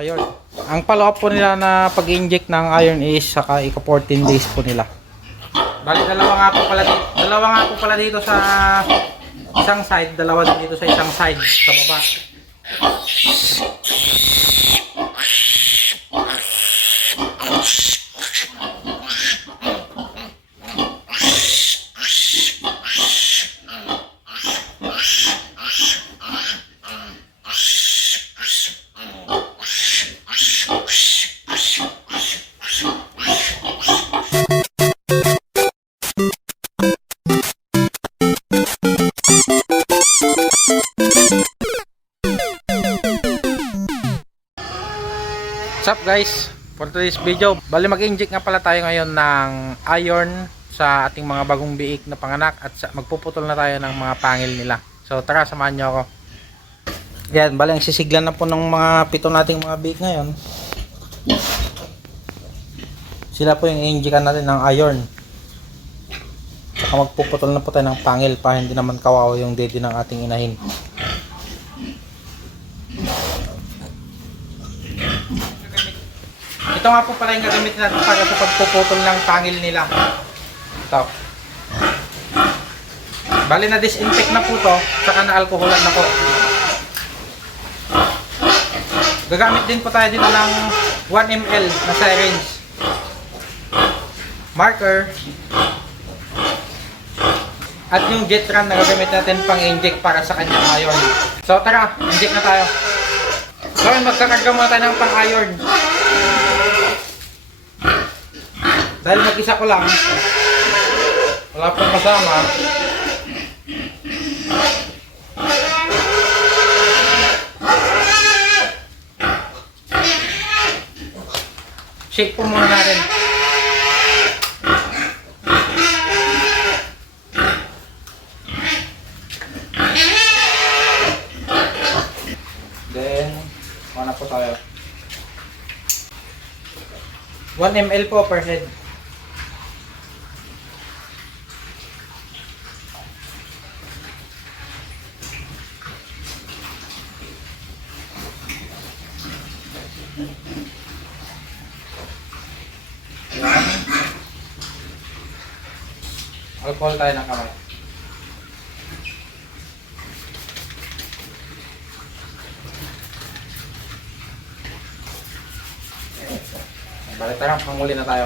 Iron. Ang follow up po nila na pag-inject ng iron is saka ika 14 days po nila. Bali dalawa nga po pala dito sa isang side, dalawa din dito sa isang side sa baba. What's up guys, for today's video, bali mag-inject nga pala tayo ngayon ng iron sa ating mga bagong biik na panganak at magpuputol na tayo ng mga pangil nila. So tara, samahan nyo ako. Yan, bali ang sisiglan na po ng mga pito nating mga biik ngayon. Sila po yung i-injectan natin ng iron. Saka magpuputol na po tayo ng pangil para hindi naman kawawa yung dede ng ating inahin. Ito nga po pala yung gagamitin natin para sa pagpuputol ng pangil nila. Ito. Bali na disinfect na po to, saka na alkoholan na po. Gagamit din po tayo dito ng 1 ml na syringe. Marker. At yung jetran na gagamit natin pang inject para sa kanyang iron. So tara, inject na tayo. Ngayon magkakarga muna tayo ng pang iron. Dahil mag-isa ko lang, wala pong kasama. Shake po muna natin. Then, mana po tayo. 1 ml po per head. Alcohol tayo ng kamay. Balik tayo, panguli na tayo.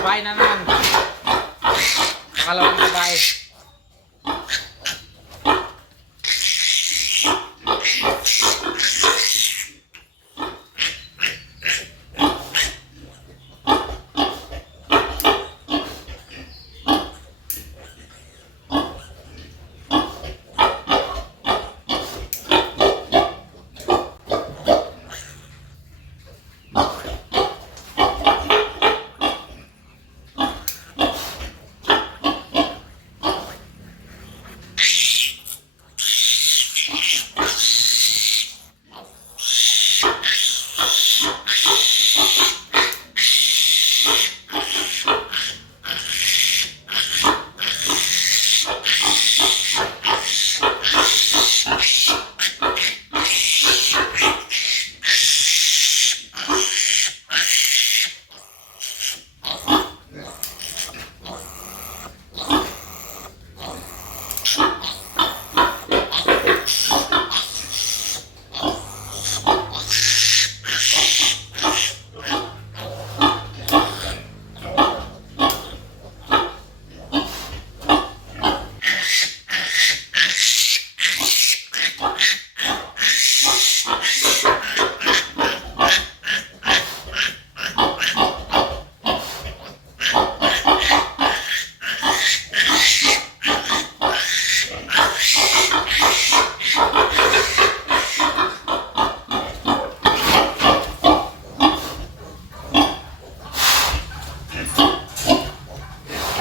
Babae na naman. Pangalawang babae.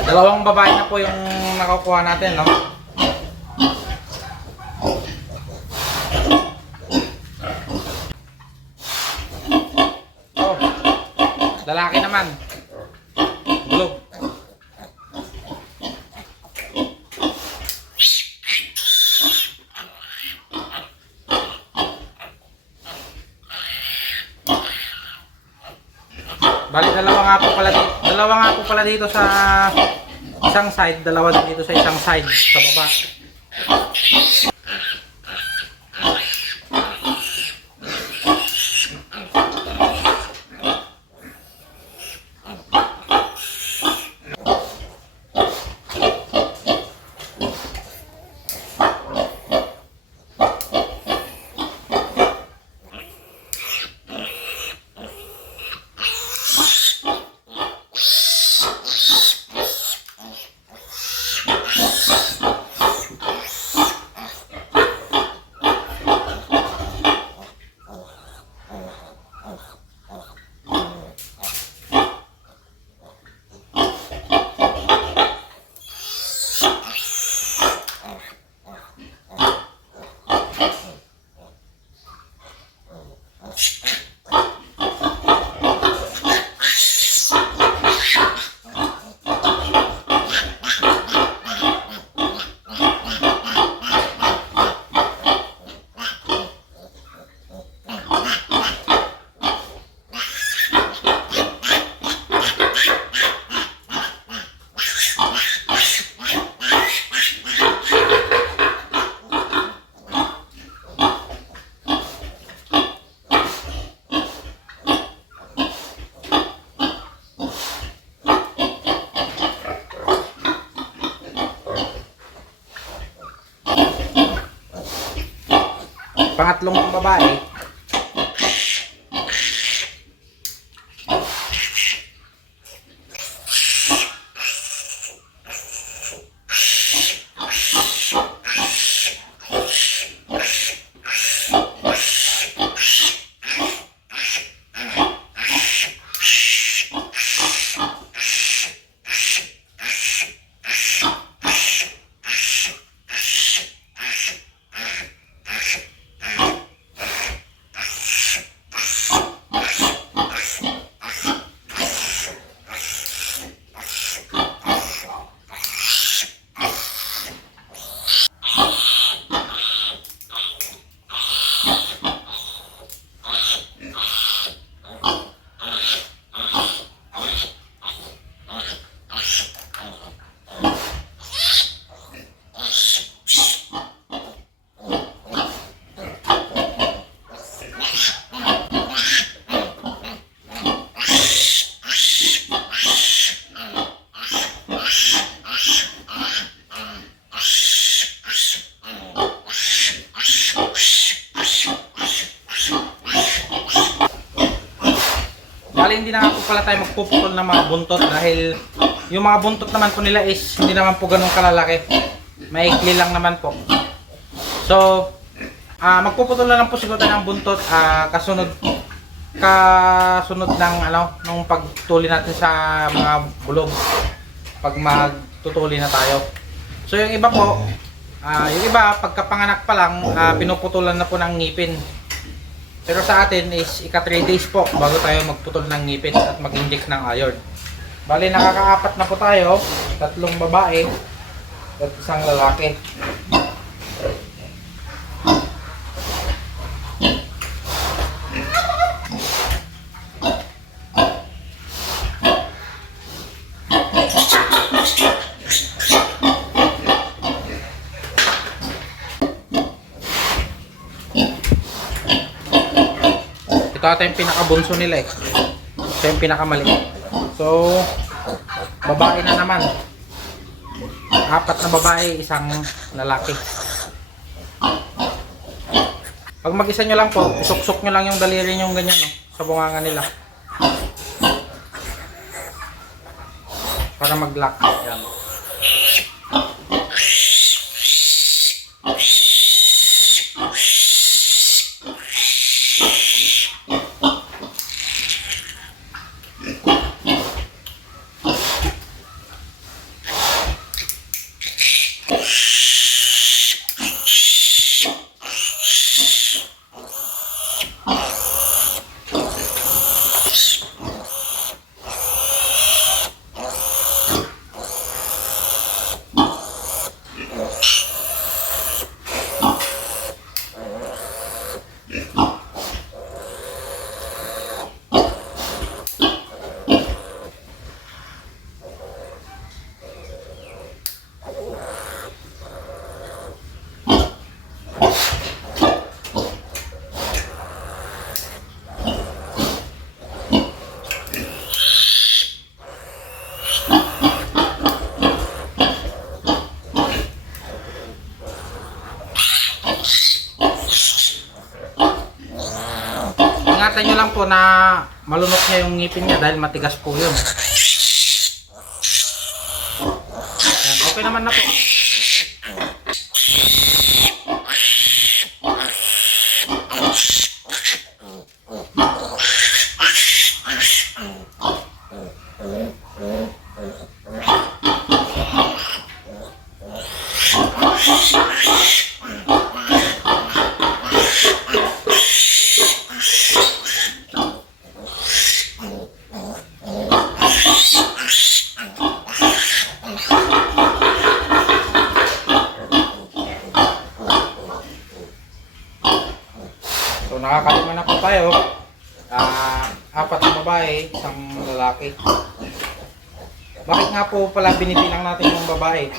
Dalawang babae na po yung nakukuha natin, no? Oh, lalaki naman. Bulog. Bali, dalawa nga po pala dito sa isang side, dalawa din dito sa isang side sa baba. Pangatlong babae. pala tayo magpuputol ng mga buntot dahil yung mga buntot naman po nila is hindi naman po ganun kalalaki. Maikli lang naman po. So, magpuputol na lang po siguro tayo ng buntot kasunod ng nung pagtuli natin sa mga bulog pag magtutuli na tayo. So yung iba po, yung iba pagkapanganak pa lang, pinuputulan na po ng ngipin. Pero sa atin is ika 3 days po bago tayo magputol ng ngipin at mag-inject ng iron. Bali nakaka-4 na po tayo, 3 babae at 1 lalaki. Ito ata yung pinakabunso nila eh. Ito yung pinakamaliit. So, babae na naman. 4 na babae, 1 lalaki. Pag mag-isa nyo lang po, isuksok nyo lang yung daliri nyo ganyan sa bunganga nila. Para mag-lock. Yan. Ingatan nyo lang po na malunok niya yung ngipin niya dahil matigas po yun. Yan, okay naman na po. So nakakalima na po tayo. 4 na babae, 1 lalaki. Bakit nga po pala binibilang natin yung babae?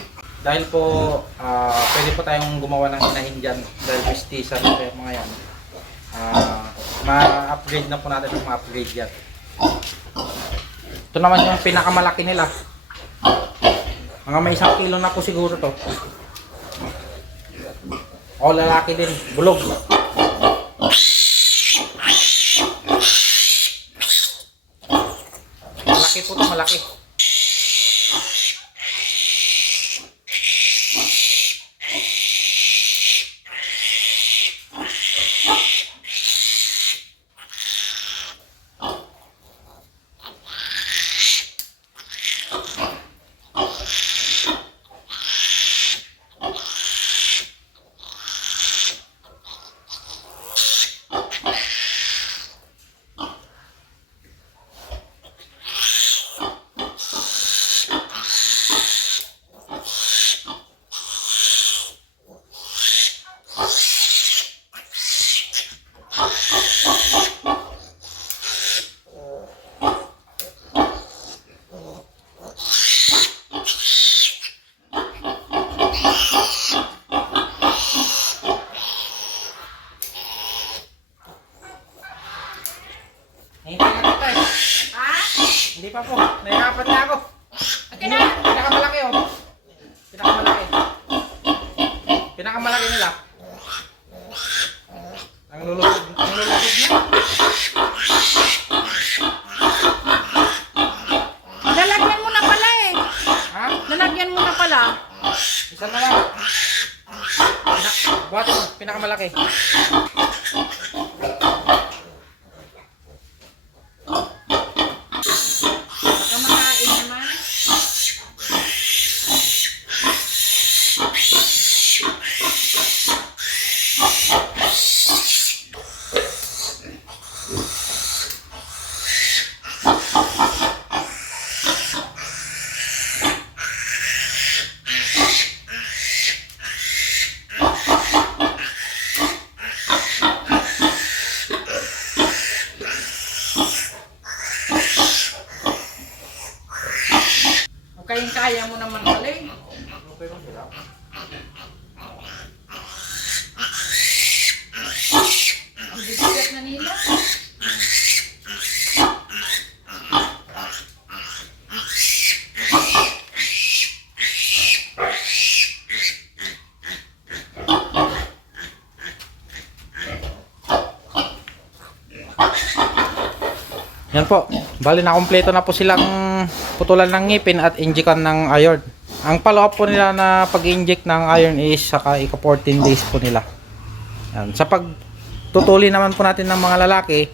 Dahil po pwede po tayong gumawa ng inahin dyan dahil mestiza na tayo mga yan. Ma-upgrade na po natin yung ma-upgrade yan. Ito naman yung pinakamalaki nila. Mga may 1 kilo na po siguro to. O lalaki din, bulog. Malaki po ito, malaki. Hindi pa po. Nahihirapan na ako. Okay na. Pinakamalaki oh. Pinakamalaki. Pinakamalaki nila. Ang lulubog na. lang. Isa na lang. Buhatin mo, pinakamalaki. Kamakain naman. Kaya mo naman galing. Ang bibigat na nila. Yan po. Bali na kompleto na po silang putulan ng ngipin at injekan ng iron. Ang follow-up po nila na pag-inject ng iron is saka ika 14 days po nila. Yan. Sa pagtutuli naman po natin ng mga lalaki,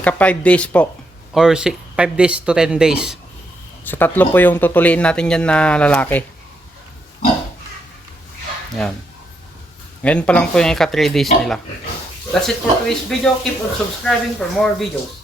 ika 5 days po or 5 days to 10 days. So tatlo po yung tutuliin natin yan na lalaki. Yan. Ngayon pa lang po yung ika 3 days nila. That's it for today's video. Keep on subscribing for more videos.